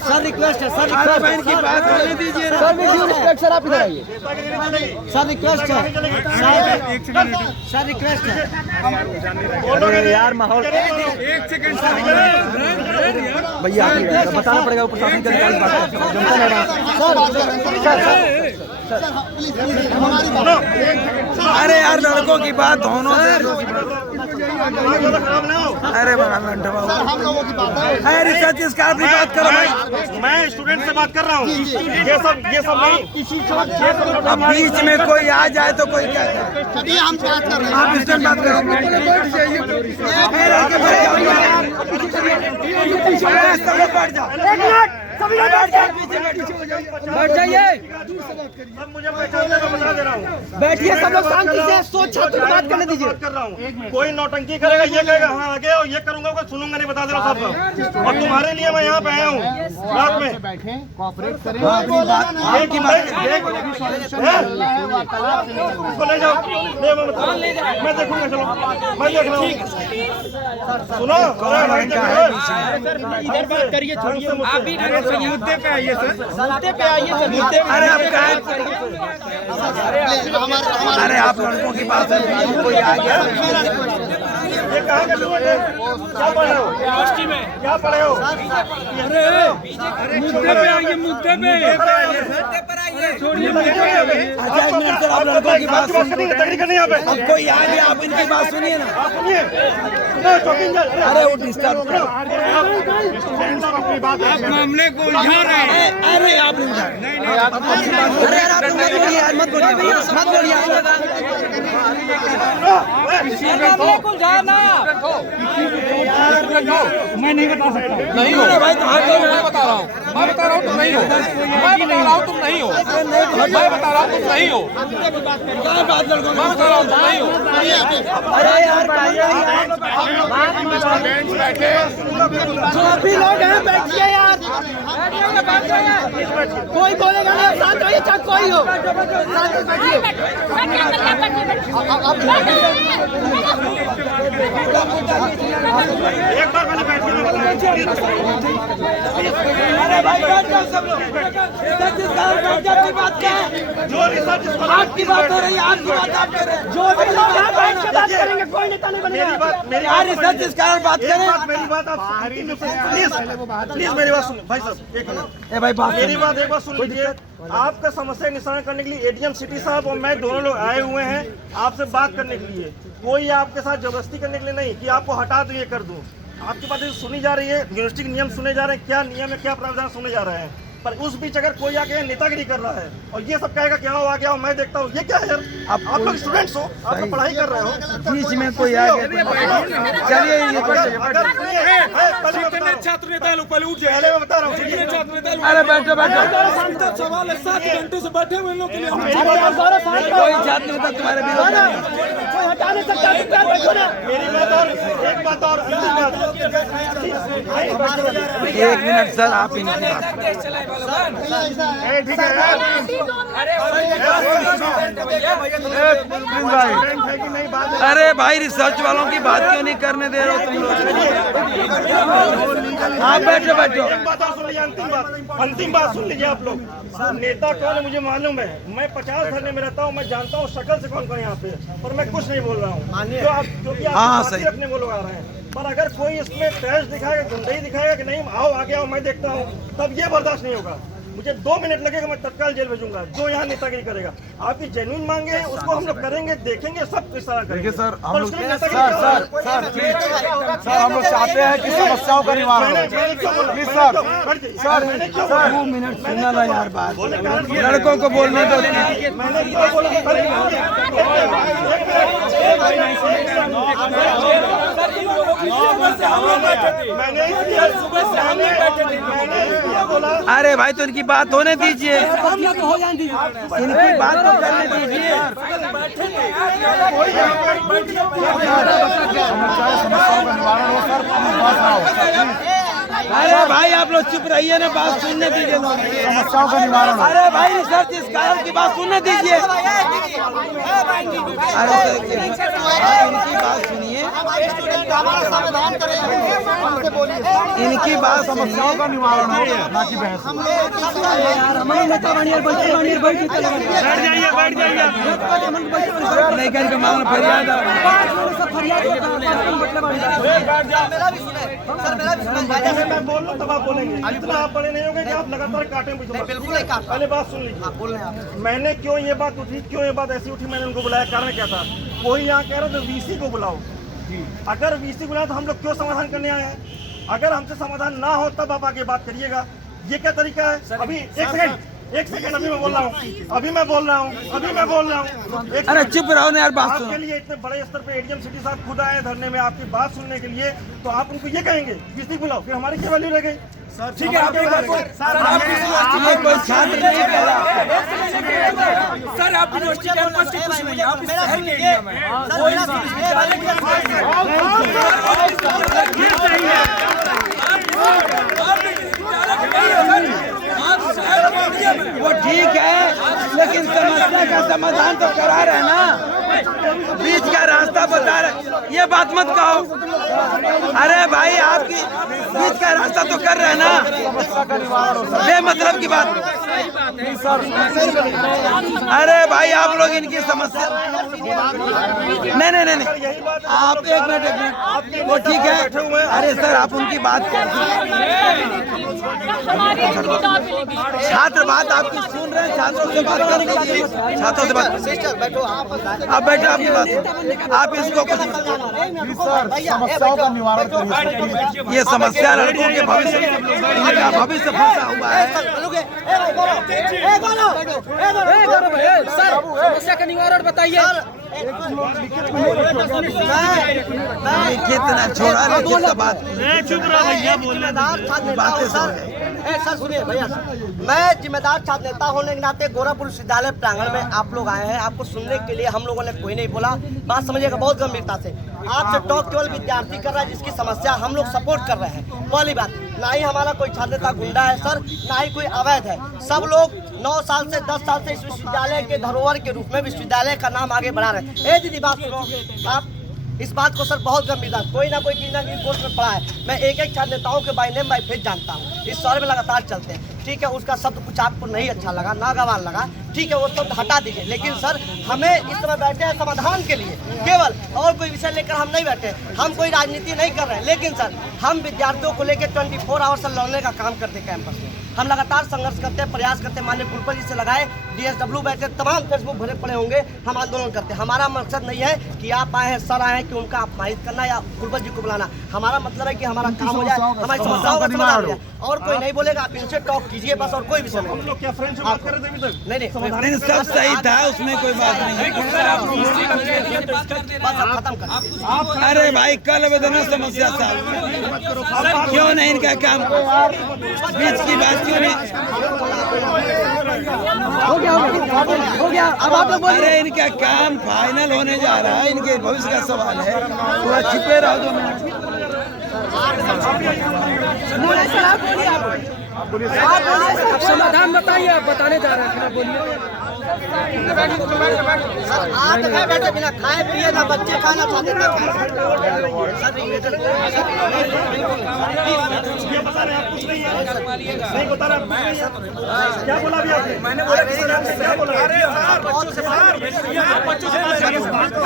सर रिक्वेस्ट है, सर बहन की बात करने दीजिए। Sir with due respect sir आप इधर आइए। सर रिक्वेस्ट है, सर रिक्वेस्ट है। अरे यार माहौल 1 सेकंड भैया बताना पड़ेगा प्रशासन के अधिकारी बात अरे यार लड़कों की बात दोनों से। अरे हम लोगों की बात है। अरे रिसर्च स्कॉलर की बात करो भाई। मैं स्टूडेंट से बात कर रहा हूँ। ये सब नहीं। अब बीच में कोई आ जाए तो कोई क्या करे? चलिए हम बात कर रहे हैं। आप इसमें बात करो। बैठ जाओ, बैठ जाइए, मुझे बता दे रहा हूँ। बैठिए सब लोग शांति से, सोच छात्र बात करने दीजिए। कर रहा हूँ। कोई नौटंकी करेगा, ये कहेगा हाँ आगे और ये करूंगा, कोई सुनूंगा नहीं, बता दे रहा हूँ सबको। और तुम्हारे लिए मैं यहाँ पे आया हूँ रात में। बैठे कोऑपरेट करें। उसको ले जाओ, मैं देखूंगा, चलो मैं देख रहा हूँ। सुनो इधर बात करिए, छोड़िए। आप भी मुद्दे पे आइए सर, मुद्दे पे आइए सर, मुद्दे पे। अरे आप अरे आप लड़कों की बात है, कोई आ गया। ये कहाँ का स्टूडेंट है? क्या पढ़े हो? यूनिवर्सिटी में क्या पढ़े हो? मुद्दे पे आइए, मुद्दे पे छोड़िए, मुद्दे पे आइए। अच्छा एक मिनट सर, आप लड़कों की बात सुनिए। तकरीर करनी है यहाँ पे। अब कोई आ गया, आप इनकी बात सुनिए ना। आप सुनिए। अरे वो डिस्टर्ब आप मामले को उलझा रहे हैं। अरे आप अरे यार आप मत बोलिए यार, मत बोलिए भैया, मत बोलिए। मैं नहीं बता सकता। नहीं हो भाई, मैं बता रहा हूँ, मैं बता रहा हूँ तुम नहीं हो, मैं बता रहा हूँ तुम नहीं हो, मैं बता रहा हूँ तुम नहीं हो, मैं बता रहा हूँ तुम नहीं हो। अरे यार जो भी लोग हैं बैठिए यार, कोई बोलेगा नहीं, शांत रहिए, चाहे कोई हो, शांत बैठिए। एक बार मैंने बैठ के अरे भाई बैठ जाओ सब लोग। बैठ जाओ, की बात क्या है? जो रिसर्च आपकी बात हो रही है, आपकी बात आप कर रहे हैं। जो भी लोग हैं बैठ के बात करेंगे, कोई नेता नहीं बनेगा। मेरी यार रिसर्च स्कॉलर बात करें। मेरी बात आप प्लीज मेरी बात सुनिए भाई साहब, एक मिनट। ए भाई बात मेरी बात एक बार सुन लीजिए। आपका समस्या निशान करने के लिए एडीएम सिटी साहब और मैं दोनों लोग आए हुए हैं आपसे बात करने के लिए। कोई आपके साथ जबरदस्ती करने के लिए नहीं कि आपको हटा दूं, ये कर दूं। आपकी बातें सुनी जा रही है, यूनिवर्सिटी के नियम सुने जा रहे हैं, क्या नियम है, क्या प्रावधान सुने जा रहे हैं। पर उस बीच अगर कोई आके नेतागिरी कर रहा है और ये सब कहेगा क्या हुआ क्या मैं देखता हूँ, ये क्या है यार? आप लोग स्टूडेंट्स हो, आप लोग पढ़ाई कर रहे हो, बीच में कोई आ गया चलिए छात्र नेता लोग पहले उठ जाए। पहले मैं बता रहा हूँ, अरे बैठो बैठो, सवाल है 7 घंटे से बैठे हुए लोग के लिए कोई छात्र नेता तुम्हारे विरोध में नहीं। मेरी बात और एक बात और एक मिनट सर, आप इनकी बात। अरे भाई रिसर्च वालों की बात क्यों नहीं करने दे रहे हो तुम लोग? आप बैठो बैठो। एक बात और सुन लीजिए, अंतिम बात सुन लीजिए आप लोग। नेता कौन है मुझे मालूम है, मैं 50 धरने में रहता हूँ, मैं जानता हूँ शक्ल से कौन कौन यहाँ पे, पर मैं कुछ नहीं बोल रहा हूँ क्योंकि आप सही रखने वो लोग आ रहे हैं। पर अगर कोई इसमें तेज दिखाएगा, गुंडई दिखाएगा कि नहीं आओ आगे आओ मैं देखता हूँ, तब ये बर्दाश्त नहीं होगा। मुझे 2 मिनट लगेगा, मैं तत्काल जेल भेजूंगा जो यहाँ नेतागिरी करेगा। आपकी जेन्युइन मांगे है उसको हम लोग करेंगे, देखेंगे सब इस तरह करेंगे। सर हम पर लोग उसके लिए नेतागिरी सर हम लोग चाहते हैं कि समस्याओं का निवारण हो। प्लीज सर 2 मिनट सुनना ना यार, बात लड़कों को बोलने दो। मैंने क्या बोला? अरे भाई तो इनकी बात होने दीजिए, इनकी बात तो करने दीजिए। समस्याओं का निवारण हो सर, बात ना हो। अरे भाई आप लोग चुप रहिए ना, बात सुनने दीजिए। समस्याओं का निवारण हो। अरे भाई रिसर्च इस कारण की बात सुनने दीजिए। अरे इनकी बात सुनिए, समाधान करें, हमसे बोलिए। इनकी बात समस्याओं का निवारण हो, ना कि बहस। नहीं करके मांगना फरियाद। मैं बोल रहा हूँ तब आप बोलेंगे, इतना आप बड़े नहीं होंगे कि आप लगातार काटें मुझे। बिल्कुल नहीं काट। पहले बात सुन लीजिए, मैंने क्यों ये बात उठी, क्यों ये बात ऐसी उठी, मैंने उनको बुलाया, कारण क्या था? कोई यहाँ कह रहा था वीसी को बुलाओ। अगर वीसी बुलाओ तो हम लोग क्यों समाधान करने आए हैं? अगर हमसे समाधान ना हो तब आप आगे बात करिएगा। ये क्या तरीका है? अभी एक सेकंड अभी मैं बोल रहा हूँ। अरे चुप रहो ना यार, बात आपके सुनो। लिए इतने बड़े स्तर पे एडीएम सिटी साहब खुद आए धरने में आपकी बात सुनने के लिए, तो आप उनको ये कहेंगे किसी बुलाओ, फिर हमारी क्या वैल्यू रह गई? ठीक है आप ये कोई छात्र नहीं कर रहा। सर आप यूनिवर्सिटी कैंपस के कुछ नहीं, आप इस शहर के एरिया में वो ठीक है, लेकिन समस्या का समाधान तो करा रहे ना, बीच का रास्ता बता रहे। ये बात मत कहो। अरे भाई आपकी बीच का रास्ता तो कर रहे हैं ना, बेमतलब की बात। अरे भाई आप लोग इनकी समस्या नहीं, आप एक मिनट, वो ठीक है। अरे सर आप उनकी बात कर, छात्र बात आपकी सुन रहे हैं, छात्रों से बात कर लीजिए, छात्रों से बात। आप बैठो, आपकी बात, आप इसको कुछ समस्याओं का निवारण करिए। ये समस्या लड़कों के भविष्य, इनका भविष्य फंसा हुआ है। सर समस्या का निवारण बताइए। लिखित ना छोड़ा, लिखित का बात बातें सर सुनिए भैया, मैं जिम्मेदार छात्र नेता होने के नाते गोरखपुर विश्वविद्यालय प्रांगण में आप लोग आए हैं, आपको सुनने के लिए हम लोगों ने कोई नहीं बोला। बात समझिएगा बहुत गंभीरता से, आपसे टॉक केवल विद्यार्थी कर रहा है जिसकी समस्या हम लोग सपोर्ट कर रहे हैं। पहली बात, ना ही हमारा कोई छात्र नेता गुंडा है सर, ना ही कोई अवैध है। सब लोग 9 साल से 10 साल से इस विश्वविद्यालय के धरोहर के रूप में विश्वविद्यालय का नाम आगे बढ़ा रहे हैं। दीदी बात सुनो, आप इस बात को सर बहुत गंभीरता, कोई ना कोई चीज ना किसी पोस्ट में पड़ा है। मैं एक छात्र नेताओं के बाय नेम बाय फेस जानता हूँ, इस शहर में लगातार चलते हैं। ठीक है, उसका शब्द कुछ आपको नहीं अच्छा लगा, नागवान लगा, ठीक है, वो शब्द हटा दीजिए। लेकिन सर हमें इस समय बैठे हैं समाधान के लिए, केवल और कोई विषय लेकर हम नहीं बैठे, हम कोई राजनीति नहीं कर रहे हैं। लेकिन सर हम विद्यार्थियों को लेकर 24 आवर्स लड़ने का काम करते कैंपस में। हम लगातार संघर्ष करते हैं, प्रयास करते हैं। माननीय कुलपति जी से लगाए, DSW बैठे, तमाम फेसबुक भरे पड़े होंगे, हम आंदोलन करते हैं। हमारा मकसद नहीं है कि आप आए हैं, सर आए हैं कि उनका अपमानित करना या कुलपति जी को बुलाना। हमारा मतलब है कि हमारा काम हो जाए, हमारी समस्याओं का समाधान हो जाए, और कोई नहीं बोलेगा। आप इनसे टॉक कीजिए बस, और कोई विषय नहीं। हम लोग क्या फ्रेंड से बात कर रहे थे अभी तक? नहीं, सब सही था, उसमें कोई बात नहीं है। बस आप खत्म कर। अरे भाई कल वेदना समस्या साहब क्यों नहीं इनका काम बीच की बात क्यों नहीं हो गया अब आप लोग बोलिए। इनका काम फाइनल होने जा रहा है, इनके भविष्य का सवाल है, थोड़ा छिपे रहो 2 मिनट। आप समाधान बताइए, आप बताने जा रहे हैं, बोलिए। सर आप घर बैठे बिना खाए पिए ना बच्चे खाना चाहते थे नहीं बता रहा, क्या बोला अभी आपने? मैंने बोला क्या बोला?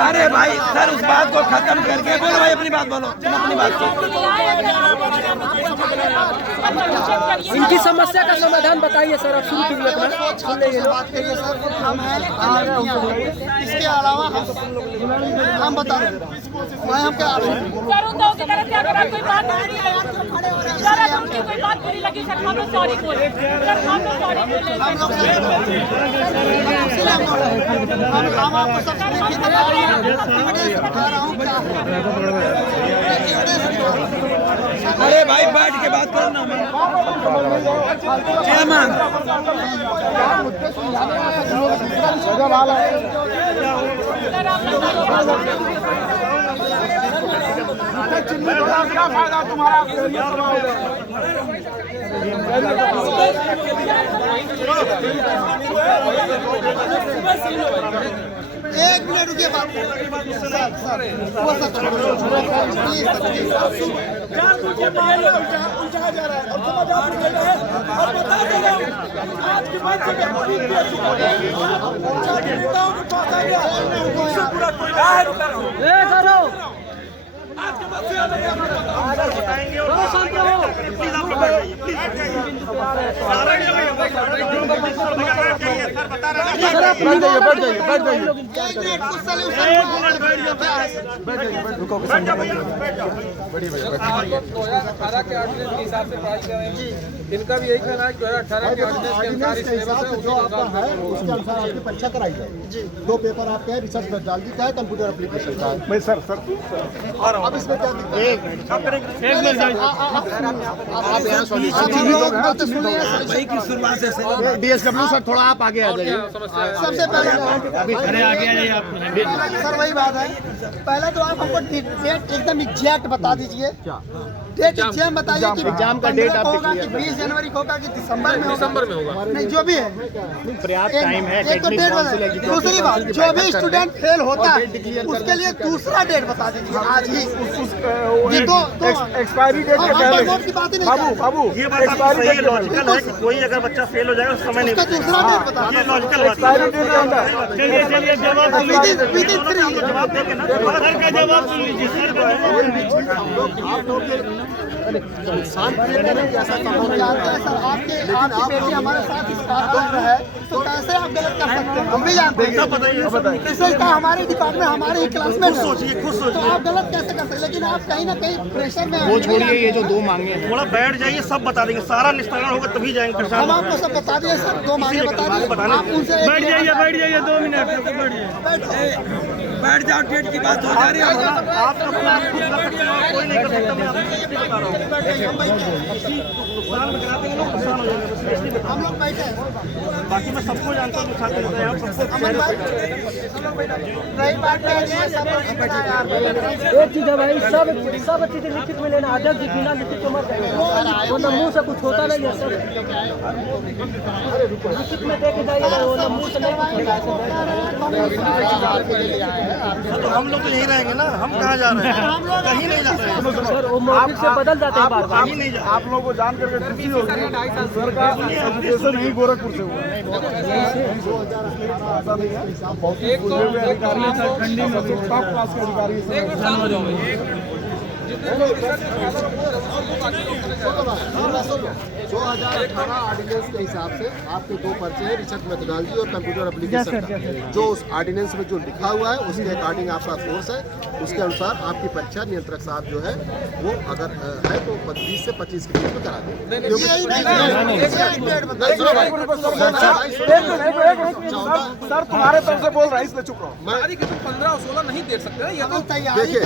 अरे भाई सर उस बात को खत्म करके बोलो भाई, अपनी बात बोलो, अपनी बात। इनकी समस्या का समाधान बताइए सर, आप शुरू कीजिए अपना। बात करिए सर, हम हैं, इसके अलावा हम बता रहे हैं हम क्या सर उनका की तरफ से अगर कोई बात बुरी है, सर अगर उनकी कोई बात बुरी लगी सर हम लोग सॉरी बोले, सर हम लोग सॉरी बोले। हम आपको सब अरे भाई बैठ के बात करो ना, क्या मांग? क्या फायदा तुम्हारा? एक मिनट रुकिए बात वो सब बताएंगे और प्लीज आप लोग बैठ जाइए, प्लीज अठारह के ऑर्डिनेंस के हिसाब से पढ़ाई कर रहे हैं। इनका भी यही कहना है कि 2018 के ऑर्डिनेंस के अनुसार इस सिलेबस है, जो आपका है उसके अनुसार आपकी परीक्षा कराई जाए। 2 पेपर आपके हैं, रिसर्च मेथोडोलॉजी का है, कंप्यूटर एप्लीकेशन का है। मैं सर अब इसमें क्या दिक्कत है? आप यहाँ भाई की शुरुआत से DSW सर थोड़ा आप आगे आ जाइए। सबसे पहले सर वही बात है, पहले तो आप हमको डेट एकदम एग्जैक्ट बता दीजिए। डेट एग्जाम बताइए कि एग्जाम का डेट आप होगा कि 20 जनवरी को होगा कि दिसंबर में होगा। नहीं जो भी है पर्याप्त टाइम है। एक तो डेट बताइए। दूसरी बात, जो भी स्टूडेंट फेल होता है उसके लिए दूसरा डेट बता दीजिए आज ही। ये दो एक्सपायरी डेट के पहले नोट की बात ही नहीं बाबू ये बात आपकी सही है, लॉजिकल है कि कोई अगर बच्चा फेल हो जाएगा उस समय नहीं उसका दूसरा डेट बता ये लॉजिकल बात है। चलिए जवाब जवाब देंगे ना, सर का जवाब सुन लीजिए, सर का जानते हैं सर, आपकी बेटी हमारे साथ इस कार्यक्रम में है तो कैसे आप गलत कर सकते हैं? हम भी जानते हैं, रिसर्च का हमारे डिपार्टमेंट हमारे ही क्लास में सोचिए, खुद सोचिए। तो आप गलत कैसे कर सकते हैं? लेकिन आप कहीं ना कहीं प्रेशर में वो छोड़िए, ये जो 2 मांगे हैं थोड़ा बैठ जाइए, सब बता देंगे, सारा निस्तारण होगा तभी जाएंगे हम प्रशासन। आपको सब बता दिए सर, 2 मांगे बता दिए। आप उनसे बैठ जाइए 2 मिनट बैठ जाओ, डेट की बात हो जा रही है। आप अपना खुद कर सकते हैं, कोई नहीं कर सकता। मैं आपको सीरियसली बता रहा हूँ, नुकसान में करा देंगे लोग, नुकसान हो जाएगा, सीरियसली बता रहा हम लोग बैठे हैं। हूँ। बाकी मैं सबको जानता हूँ, छात्र होते हैं, आप सबको अमन भाई, रही बात है ये सब एक चीज है भाई, सब चीजें लिखित में लेना, अध्यक्ष जी बिना लिखित तो मत जाइए, वो मुंह से कुछ होता नहीं है सर। लिखित में दे के जाइएगा, वो मुंह से नहीं कुछ होता तो हम लोग तो यहीं रहेंगे ना, हम कहाँ जा रहे हैं? कहीं नहीं जा रहे हैं सर, वो मौखिक से बदल जाते हैं बार बार। कहीं नहीं जा रहे। आप लोगों को जान करके खुशी होगी। सर का एजुकेशन ही गोरखपुर से हुआ है। एक तो अधिकारी टॉप क्लास के अधिकारी एक मिनट शांत हो जाओ भाई। 2018 ऑर्डिनेंस के हिसाब से आपके 2 पर्चे हैं, रिसर्च मेथोडोलॉजी और कंप्यूटर एप्लीकेशन का। जो उस ऑर्डिनेंस में जो लिखा हुआ है उसके अकॉर्डिंग आपका कोर्स है, उसके अनुसार आपकी परीक्षा नियंत्रक साहब जो है वो अगर है तो 20 से 25 के बीच में करा देंगे। सर तुम्हारे तरफ से बोल रहा है इसलिए चुप रहो। तारीख तो 15 और 16 नहीं दे सकते ना, ये तो देखिए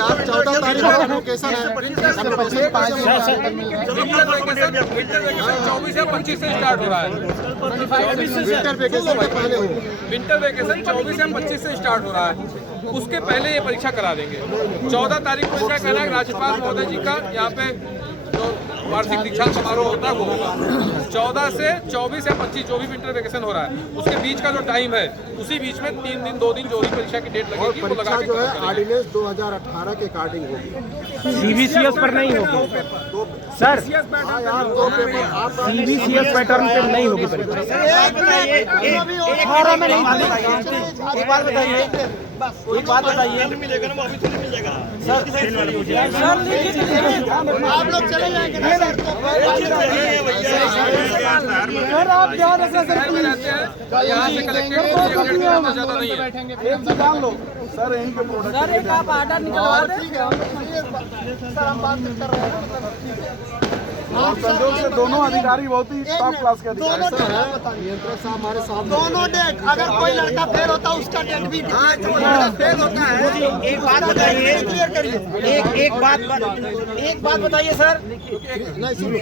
आप 14 तारीख का लोकेशन है, हमें 25 24 या 25 से स्टार्ट हो रहा है। विंटर वेकेशन के पहले होगी। विंटर वेकेशन 24 या 25 से स्टार्ट हो रहा है, उसके पहले ये परीक्षा करा देंगे। 14 तारीख को क्या कहना है राज्यपाल महोदय जी का, यहाँ पे जो वार्षिक दीक्षांत समारोह होता है वो होगा। 14 से 24 या 25 जो भी विंटर वेकेशन हो रहा है उसके बीच का जो टाइम है, उसी बीच में 3 दिन 2 दिन जो भी परीक्षा की डेट और लगेगी वो लगा परीक्षा के जो है ऑर्डिनेंस 2018 के अकॉर्डिंग होगी। CBCS पर नहीं होगी सर, CBCS पैटर्न पे नहीं होगी परीक्षा। एक बात बताइए आप लोग चले जाएंगे ना सर, आप ध्यान रखना सर, यहाँ से कलेक्टेड ज्यादा नहीं है। जान लो सर, यहीं के प्रोडक्ट सर एक आप आर्डर निकलवा दें। ठीक है सर, हम बात कर रहे हैं। और संजोग से दोनों अधिकारी बहुत ही टॉप क्लास के अधिकारी हैं। नियंत्रक साहब हमारे सामने दोनों डेट, अगर कोई लड़का फेल होता है उसका डेट भी फेल होता है। एक बात बताइए, क्लियर करिए। एक बात बताइए सर। नहीं सुनो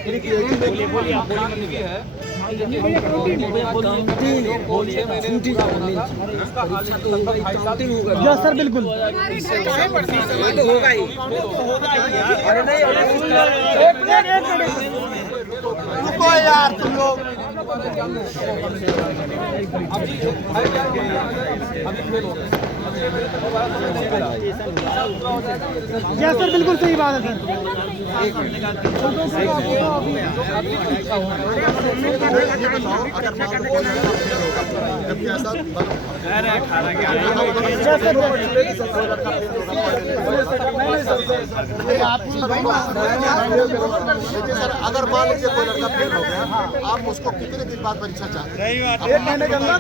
सर बिल्कुल होगा ही। रुको यार तुम लोग। यस सर बिल्कुल सही बात है सर। अगर मान लीजिए कोई लड़का फेल हो गया, आप उसको कितने दिन बाद परीक्षा चाहते हैं? 1 महीने के अंदर